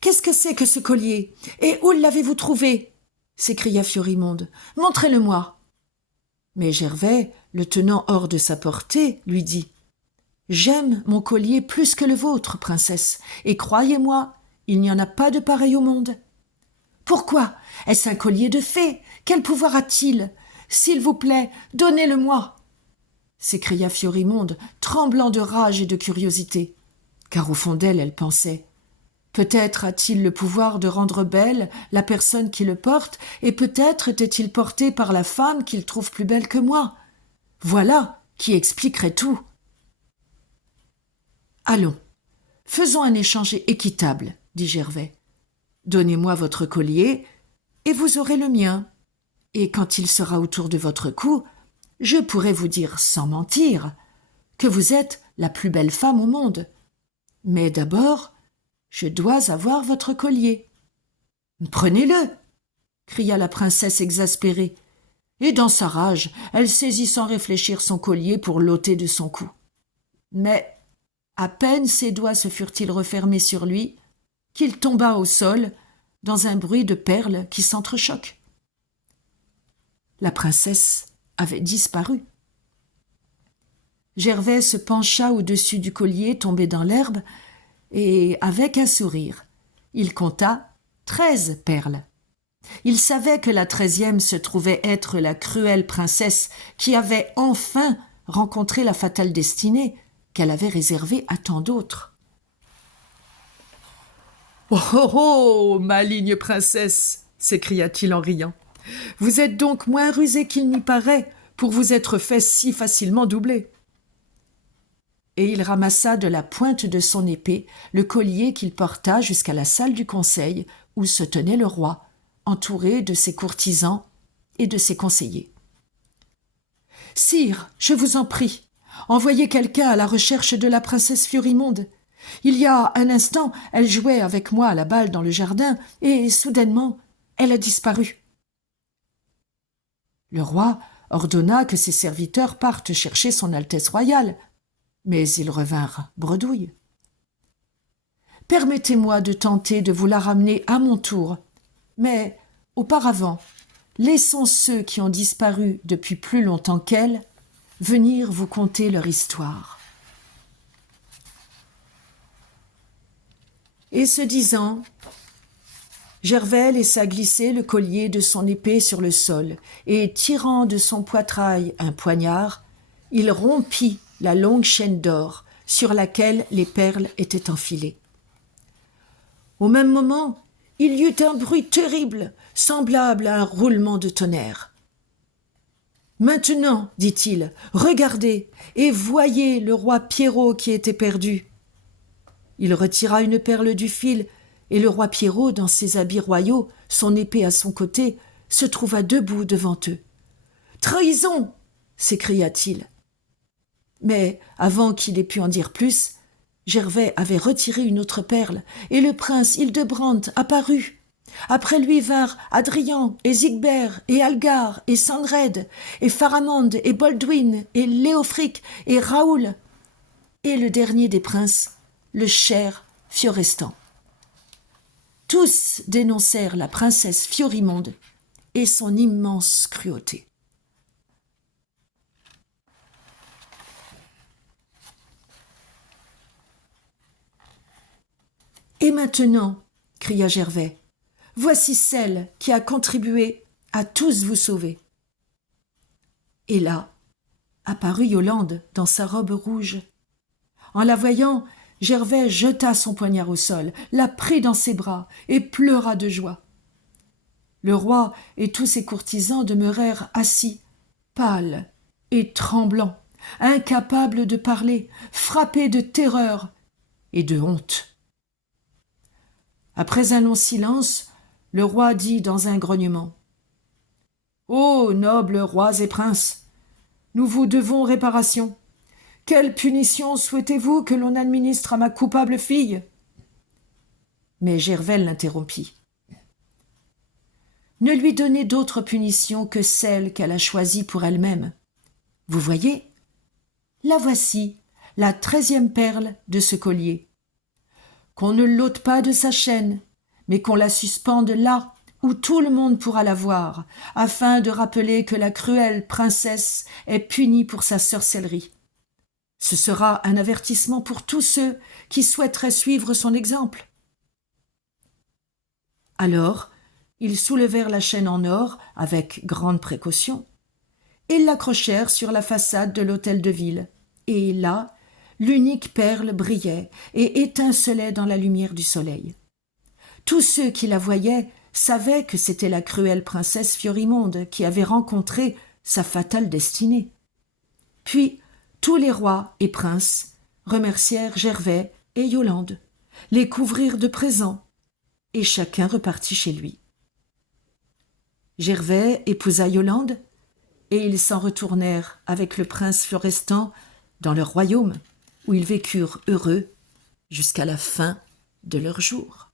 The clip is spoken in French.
Qu'est-ce que c'est que ce collier? Et où l'avez-vous trouvé? S'écria Fiorimonde. Montrez-le-moi. Mais Gervais, le tenant hors de sa portée, lui dit « J'aime mon collier plus que le vôtre, princesse, et croyez-moi, il n'y en a pas de pareil au monde. » « Pourquoi? Est-ce un collier de fée? Quel pouvoir a-t-il? S'il vous plaît, donnez-le-moi » s'écria Fiorimonde, tremblant de rage et de curiosité, car au fond d'elle, elle pensait « Peut-être a-t-il le pouvoir de rendre belle la personne qui le porte, et peut-être était-il porté par la femme qu'il trouve plus belle que moi. Voilà qui expliquerait tout. » « Allons, faisons un échange équitable, » dit Gervais. « Donnez-moi votre collier, et vous aurez le mien. Et quand il sera autour de votre cou, je pourrai vous dire sans mentir que vous êtes la plus belle femme au monde. Mais d'abord, je dois avoir votre collier. »« Prenez-le » cria la princesse exaspérée, et dans sa rage, elle saisit sans réfléchir son collier pour l'ôter de son cou. Mais à peine ses doigts se furent-ils refermés sur lui qu'il tomba au sol dans un bruit de perles qui s'entrechoquent. La princesse avait disparu. Gervais se pencha au-dessus du collier tombé dans l'herbe et, avec un sourire, il compta 13 perles. Il savait que la 13e se trouvait être la cruelle princesse qui avait enfin rencontré la fatale destinée qu'elle avait réservée à tant d'autres. « Oh, oh, oh, maligne princesse !» s'écria-t-il en riant. « Vous êtes donc moins rusée qu'il n'y paraît pour vous être fait si facilement doubler. » Et il ramassa de la pointe de son épée le collier qu'il porta jusqu'à la salle du conseil où se tenait le roi, entouré de ses courtisans et de ses conseillers. « Sire, je vous en prie, envoyez quelqu'un à la recherche de la princesse Fiorimonde. Il y a un instant, elle jouait avec moi à la balle dans le jardin et, soudainement, elle a disparu. » Le roi ordonna que ses serviteurs partent chercher son Altesse royale, mais ils revinrent bredouilles. « Permettez-moi de tenter de vous la ramener à mon tour, mais auparavant, laissons ceux qui ont disparu depuis plus longtemps qu'elle venir vous conter leur histoire. » Et ce disant, Gervais laissa glisser le collier de son épée sur le sol, et tirant de son poitrail un poignard, il rompit la longue chaîne d'or sur laquelle les perles étaient enfilées. Au même moment, il y eut un bruit terrible, semblable à un roulement de tonnerre. « Maintenant, dit-il, regardez et voyez le roi Pierrot qui était perdu. » Il retira une perle du fil, et le roi Pierrot, dans ses habits royaux, son épée à son côté, se trouva debout devant eux. « Trahison !» s'écria-t-il. Mais avant qu'il ait pu en dire plus, Gervais avait retiré une autre perle, et le prince Hildebrand apparut. Après lui vinrent Adrian et Sigbert et Algar et Sandred et Faramond et Baldwin et Léofric et Raoul, et le dernier des princes, le cher Florestan. Tous dénoncèrent la princesse Fiorimonde et son immense cruauté. « Et maintenant, cria Gervais, voici celle qui a contribué à tous vous sauver. » Et là, apparut Yolande dans sa robe rouge. En la voyant, Gervais jeta son poignard au sol, la prit dans ses bras et pleura de joie. Le roi et tous ses courtisans demeurèrent assis, pâles et tremblants, incapables de parler, frappés de terreur et de honte. Après un long silence, le roi dit dans un grognement : « Ô nobles rois et princes, nous vous devons réparation. Quelle punition souhaitez-vous que l'on administre à ma coupable fille ?» Mais Gervais l'interrompit. « Ne lui donnez d'autre punition que celle qu'elle a choisie pour elle-même. Vous voyez, la voici, la 13e perle de ce collier. Qu'on ne l'ôte pas de sa chaîne mais qu'on la suspende là, où tout le monde pourra la voir, afin de rappeler que la cruelle princesse est punie pour sa sorcellerie. Ce sera un avertissement pour tous ceux qui souhaiteraient suivre son exemple. » Alors, ils soulevèrent la chaîne en or avec grande précaution et l'accrochèrent sur la façade de l'hôtel de ville. Et là, l'unique perle brillait et étincelait dans la lumière du soleil. Tous ceux qui la voyaient savaient que c'était la cruelle princesse Fiorimonde qui avait rencontré sa fatale destinée. Puis, tous les rois et princes remercièrent Gervais et Yolande, les couvrirent de présents, et chacun repartit chez lui. Gervais épousa Yolande, et ils s'en retournèrent avec le prince Florestan dans leur royaume, où ils vécurent heureux jusqu'à la fin de leurs jours.